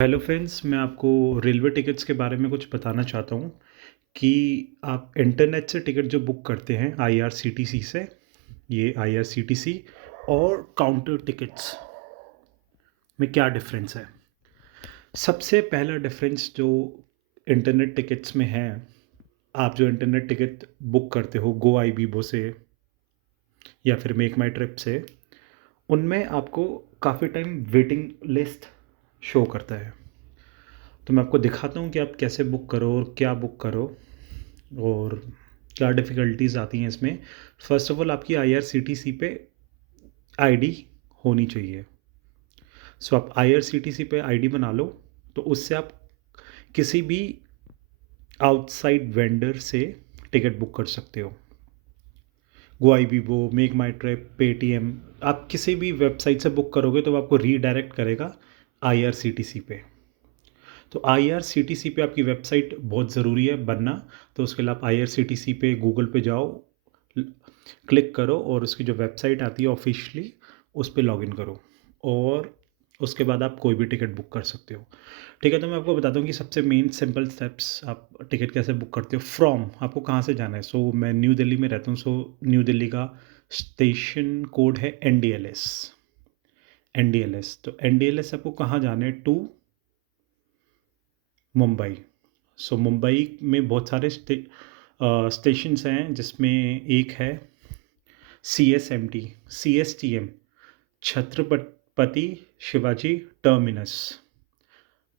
Hello friends, मैं आपको railway tickets के बारे में कुछ बताना चाहता हूँ कि आप इंटरनेट से टिकट जो बुक करते हैं आईआरसीटीसी से, ये आईआरसीटीसी और काउंटर टिकट्स में क्या डिफरेंस है। सबसे पहला डिफरेंस जो इंटरनेट टिकट्स में है, आप जो इंटरनेट टिकट बुक करते हो गो आईबीबो से या फिर मेक माई ट्रिप से, उनमें आपको काफ़ी टाइम वेटिंग लिस्ट शो करता है। तो मैं आपको दिखाता हूँ कि आप कैसे बुक करो और क्या बुक करो और क्या डिफ़िकल्टीज़ आती हैं इसमें। फ़र्स्ट ऑफ़ ऑल आपकी आईआरसीटीसी पे आईडी होनी चाहिए। सो आप आईआरसीटीसी पे आईडी बना लो, तो उससे आप किसी भी आउटसाइड वेंडर से टिकट बुक कर सकते हो। गोआईबीबो, मेक माई ट्रिप, पेटीएम, आप किसी भी वेबसाइट से बुक करोगे तो वो आपको रीडायरेक्ट करेगा आईआरसीटीसी पे। तो आईआरसीटीसी पे आपकी वेबसाइट बहुत ज़रूरी है बनना। तो उसके लिए आप आईआरसीटीसी पे गूगल पे जाओ, क्लिक करो और उसकी जो वेबसाइट आती है ऑफिशियली, उस पे लॉगिन करो और उसके बाद आप कोई भी टिकट बुक कर सकते हो। ठीक है, तो मैं आपको बताता हूँ कि सबसे मेन सिंपल स्टेप्स आप टिकट कैसे बुक करते हो। फ्रॉम आपको कहाँ से जाना है। सो मैं न्यू दिल्ली में रहता हूँ, सो न्यू दिल्ली का स्टेशन कोड है एनडीएलएस। एनडीएलएस, तो एनडीएलएस आपको कहाँ जाना है, टू मुंबई। सो मुंबई में बहुत सारे स्टेशंस हैं, जिसमें एक है CSMT, CSTM, Chhatrapati Shivaji terminus.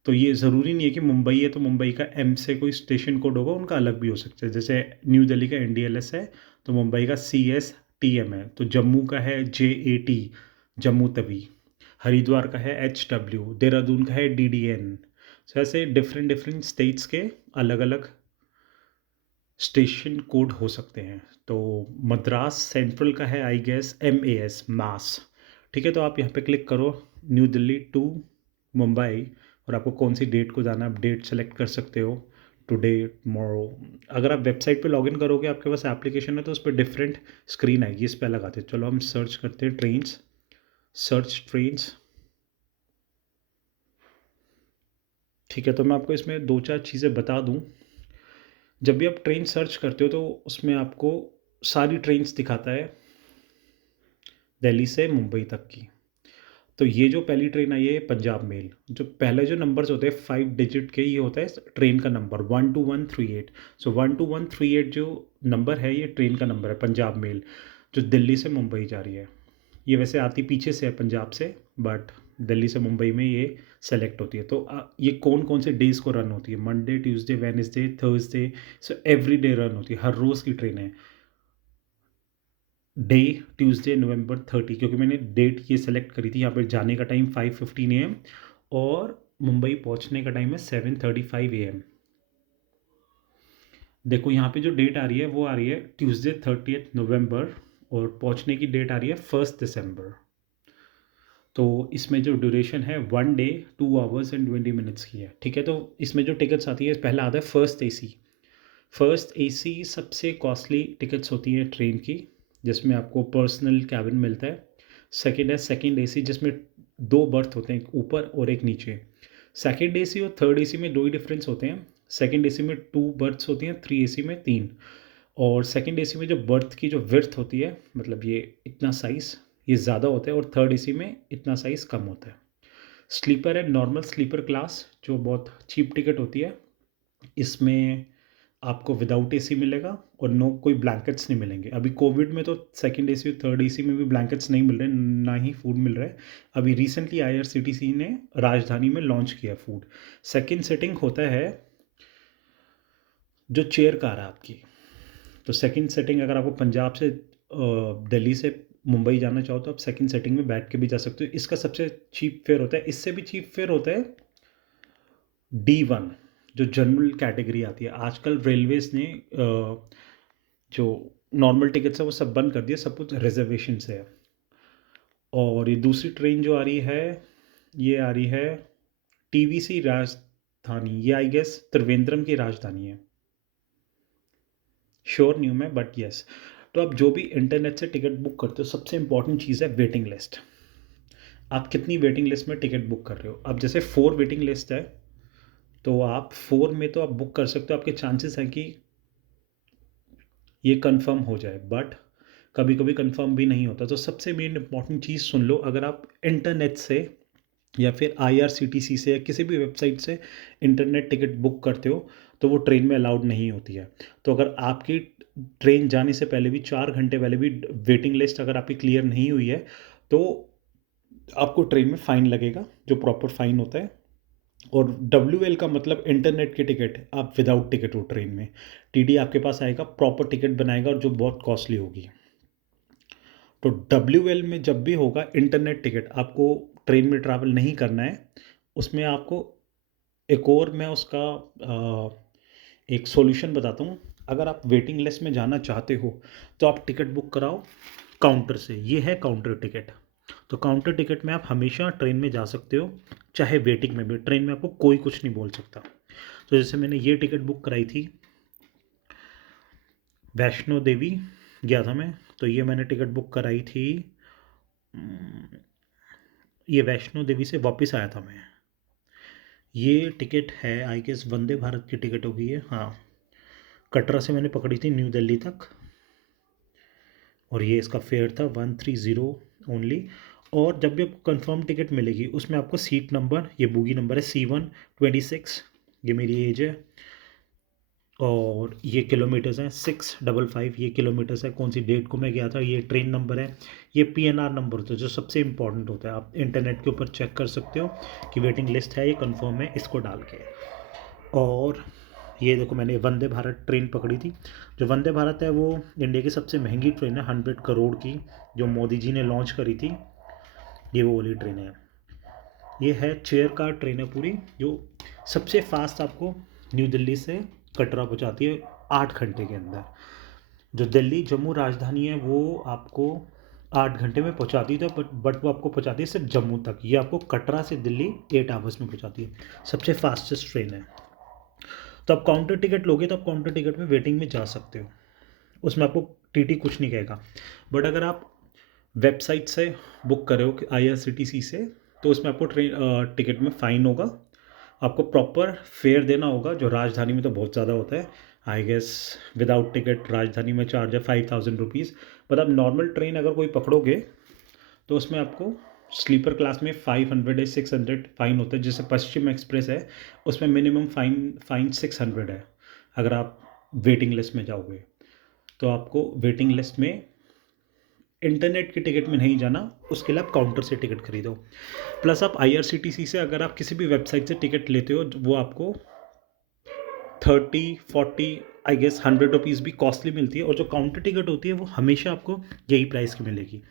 तो ये ज़रूरी नहीं है कि मुंबई है तो मुंबई का M से कोई स्टेशन कोड होगा, उनका अलग भी हो सकता है। जैसे न्यू दिल्ली का NDLS है तो मुंबई का CSTM है, तो जम्मू का है JAT, जम्मू तवी। हरिद्वार का है HW, देहरादून का है DDN। सो ऐसे डिफरेंट डिफरेंट स्टेट्स के अलग अलग स्टेशन कोड हो सकते हैं। तो मद्रास सेंट्रल का है आई गेस MAS, मास। ठीक है, तो आप यहाँ पे क्लिक करो न्यू दिल्ली टू मुंबई और आपको कौन सी डेट को जाना है आप डेट सेलेक्ट कर सकते हो, टुडे, टुमारो। अगर आप वेबसाइट पे लॉगिन करोगे, आपके पास एप्लीकेशन है तो उस पर डिफरेंट स्क्रीन आएगी, इस पर लगाते हैं। चलो हम सर्च करते हैं ट्रेन्स, सर्च ट्रेन्स। ठीक है, तो मैं आपको इसमें दो चार चीज़ें बता दूँ। जब भी आप ट्रेन सर्च करते हो तो उसमें आपको सारी ट्रेन्स दिखाता है दिल्ली से मुंबई तक की। तो ये जो पहली ट्रेन आई है पंजाब मेल, जो पहले जो नंबर्स होते हैं 5 डिजिट के, ये होता है ट्रेन का नंबर 12138। सो 12138 जो नंबर है ये ट्रेन का नंबर है पंजाब मेल, जो दिल्ली से मुंबई जा रही है। ये वैसे आती पीछे से है पंजाब से, बट दिल्ली से मुंबई में ये सेलेक्ट होती है। तो ये कौन कौन से डेज़ को रन होती है, Monday, Tuesday, Wednesday, Thursday. So every day run होती है, हर रोज़ की ट्रेन है। डे ट्यूसडे November 30, क्योंकि मैंने डेट ये सेलेक्ट करी थी। यहाँ पर जाने का टाइम 5:15 AM और मुंबई पहुँचने का टाइम है 7:35 AM। देखो यहाँ पे जो डेट आ रही है वो आ रही है ट्यूसडे 30 नवंबर और पहुँचने की डेट आ रही है 1 दिसंबर। तो इसमें जो ड्यूरेशन है 1 डे 2 hours and 20 minutes की है। ठीक है, तो इसमें जो टिकट्स आती है पहला आता है फर्स्ट AC। फर्स्ट AC सबसे कॉस्टली टिकट्स होती है ट्रेन की, जिसमें आपको पर्सनल कैबिन मिलता है। सेकंड है सेकंड AC, जिसमें दो बर्थ होते हैं, एक ऊपर और एक नीचे। सेकंड AC और थर्ड AC में दो ही डिफरेंस होते हैं। सेकंड AC में 2 बर्थ्स होती हैं, 3 AC में 3। और सेकंड AC में जो बर्थ की जो विड्थ होती है, मतलब ये इतना साइज़, ये ज़्यादा होता है और थर्ड AC में इतना साइज़ कम होता है। स्लीपर है नॉर्मल स्लीपर क्लास, जो बहुत चीप टिकट होती है। इसमें आपको विदाउट एसी मिलेगा और नो कोई ब्लैंकेट्स नहीं मिलेंगे। अभी कोविड में तो सेकंड एसी और थर्ड एसी में भी ब्लैंकेट्स नहीं मिल रहे, ना ही फूड मिल रहा है। अभी रिसेंटली आईआरसीटीसी ने राजधानी में लॉन्च किया फूड। सेकंड सेटिंग होता है जो चेयर कार है आपकी। तो सेकंड सेटिंग अगर आपको पंजाब से दिल्ली से मुंबई जाना चाहो तो आप सेकंड सेटिंग में बैठ के भी जा सकते हो। इसका सबसे चीप फेयर होता है, इससे भी चीप फेयर होता है D1, जो जनरल कैटेगरी आती है। आजकल रेलवेज़ ने जो नॉर्मल टिकट्स है वो सब बंद कर दिया, सब कुछ रिजर्वेशन से है। और ये दूसरी ट्रेन जो आ रही है, ये आ रही है TVC राजधानी, ये आई गेस त्रिवेंद्रम की राजधानी है, श्योर नहीं हूँ मैं, बट यस। तो आप जो भी इंटरनेट से टिकट बुक करते हो, सबसे इंपॉर्टेंट चीज़ है वेटिंग लिस्ट। आप कितनी वेटिंग लिस्ट में टिकट बुक कर रहे हो। अब जैसे 4 वेटिंग लिस्ट है, तो आप 4 में तो आप बुक कर सकते हो, आपके चांसेस हैं कि ये कंफर्म हो जाए, बट कभी कभी कंफर्म भी नहीं होता। तो सबसे मेन इंपॉर्टेंट चीज़ सुन लो, अगर आप इंटरनेट से या फिर IRCTC से या किसी भी वेबसाइट से इंटरनेट टिकट बुक करते हो, तो वो ट्रेन में अलाउड नहीं होती है। तो अगर आपकी ट्रेन जाने से पहले भी 4 घंटे पहले भी वेटिंग लिस्ट अगर आपकी क्लियर नहीं हुई है, तो आपको ट्रेन में फ़ाइन लगेगा, जो प्रॉपर फ़ाइन होता है। और WL का मतलब इंटरनेट की टिकट, आप विदाउट टिकट हो ट्रेन में। TT आपके पास आएगा, प्रॉपर टिकट बनाएगा, और जो बहुत कॉस्टली होगी। तो WL में जब भी होगा इंटरनेट टिकट, आपको ट्रेन में ट्रैवल नहीं करना है, उसमें आपको एक और मैं उसका एक सॉल्यूशन बताता हूँ। अगर आप वेटिंग लिस्ट में जाना चाहते हो, तो आप टिकट बुक कराओ काउंटर से। ये है काउंटर टिकट। तो काउंटर टिकट में आप हमेशा ट्रेन में जा सकते हो, चाहे वेटिंग में भी। ट्रेन में आपको कोई कुछ नहीं बोल सकता। तो जैसे मैंने ये टिकट बुक कराई थी, वैष्णो देवी गया था मैं, तो ये मैंने टिकट बुक कराई थी। ये वैष्णो देवी से वापस आया था मैं। ये टिकट है आई गेस वंदे भारत की टिकट होगी ये, हाँ। कटरा से मैंने पकड़ी थी न्यू दिल्ली तक, और ये इसका फेयर था 130 ओनली। और जब भी आपको कंफर्म टिकट मिलेगी, उसमें आपको सीट नंबर, ये बोगी नंबर है C126, ये मेरी एज है, और ये किलोमीटर्स हैं 655, ये किलोमीटर्स है, कौन सी डेट को मैं गया था, ये ट्रेन नंबर है, ये PNR नंबर होता है जो सबसे इंपॉर्टेंट होता है। आप इंटरनेट के ऊपर चेक कर सकते हो कि वेटिंग लिस्ट है, ये कंफर्म है, इसको डाल के। और ये देखो, मैंने वंदे भारत ट्रेन पकड़ी थी। जो वंदे भारत है वो इंडिया की सबसे महंगी ट्रेन है, 100 करोड़ की, जो मोदी जी ने लॉन्च करी थी। ये वो वाली ट्रेन है। ये है चेयर कार ट्रेन है पूरी, जो सबसे फास्ट आपको न्यू दिल्ली से कटरा पहुंचाती है 8 घंटे के अंदर। जो दिल्ली जम्मू राजधानी है, वो आपको 8 घंटे में पहुंचाती है, बट वो आपको पहुंचाती है सिर्फ जम्मू तक। ये आपको कटरा से दिल्ली 8 आवर्स में पहुंचाती है, सबसे फास्टेस्ट ट्रेन है। तो आप काउंटर टिकट लोगे, तो आप काउंटर टिकट में वेटिंग में जा सकते हो, उसमें आपको TT कुछ नहीं कहेगा। बट अगर आप वेबसाइट से बुक करे हो IRCTC से, तो उसमें आपको ट्रेन टिकट में फ़ाइन होगा, आपको प्रॉपर फेयर देना होगा, जो राजधानी में तो बहुत ज़्यादा होता है। आई गेस विदाउट टिकट राजधानी में चार्ज है 5000 रुपीज़। बट आप नॉर्मल ट्रेन अगर कोई पकड़ोगे, तो उसमें आपको स्लीपर क्लास में 500 या 600 फ़ाइन होता है। जैसे पश्चिम एक्सप्रेस है, उसमें मिनिमम फ़ाइन 600 है। अगर आप वेटिंग लिस्ट में जाओगे, तो आपको वेटिंग लिस्ट में इंटरनेट की टिकट में नहीं जाना, उसके लिए आप काउंटर से टिकट खरीदो। प्लस आप IRCTC से अगर आप किसी भी वेबसाइट से टिकट लेते हो, वो आपको 30-40 आई गेस 100 रुपीज़ भी कॉस्टली मिलती है। और जो काउंटर टिकट होती है, वो हमेशा आपको यही प्राइस की मिलेगी।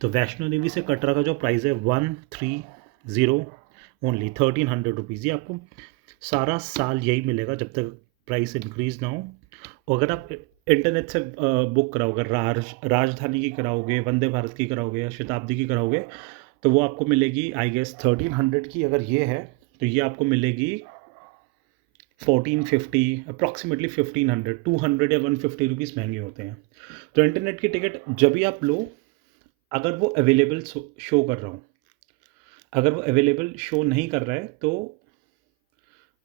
तो वैष्णो देवी से कटरा का जो प्राइस है 130 ओनली, 1300 रुपीज़। ये आपको सारा साल यही मिलेगा, जब तक प्राइस इंक्रीज ना हो। और अगर आप इंटरनेट से बुक कराओगे, राजधानी की कराओगे, वंदे भारत की कराओगे, या शताब्दी की कराओगे, तो वो आपको मिलेगी आई गेस 1300 की। अगर ये है, तो ये आपको मिलेगी 1450, अप्रॉक्सीमेटली 1500, 200 या 150 रुपीज़ महंगे होते हैं। तो इंटरनेट की टिकट जब भी आप लो, अगर वो अवेलेबल शो कर रहा हूँ, अगर वो अवेलेबल शो नहीं कर रहा है, तो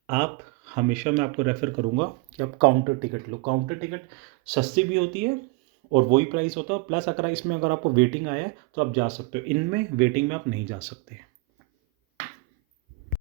आप हमेशा, मैं आपको रेफ़र करूँगा कि आप काउंटर टिकट लो। काउंटर टिकट सस्ती भी होती है, और वही प्राइस होता है। प्लस अगर इसमें अगर आपको वेटिंग आया है, तो आप जा सकते हो। इनमें वेटिंग में आप नहीं जा सकते।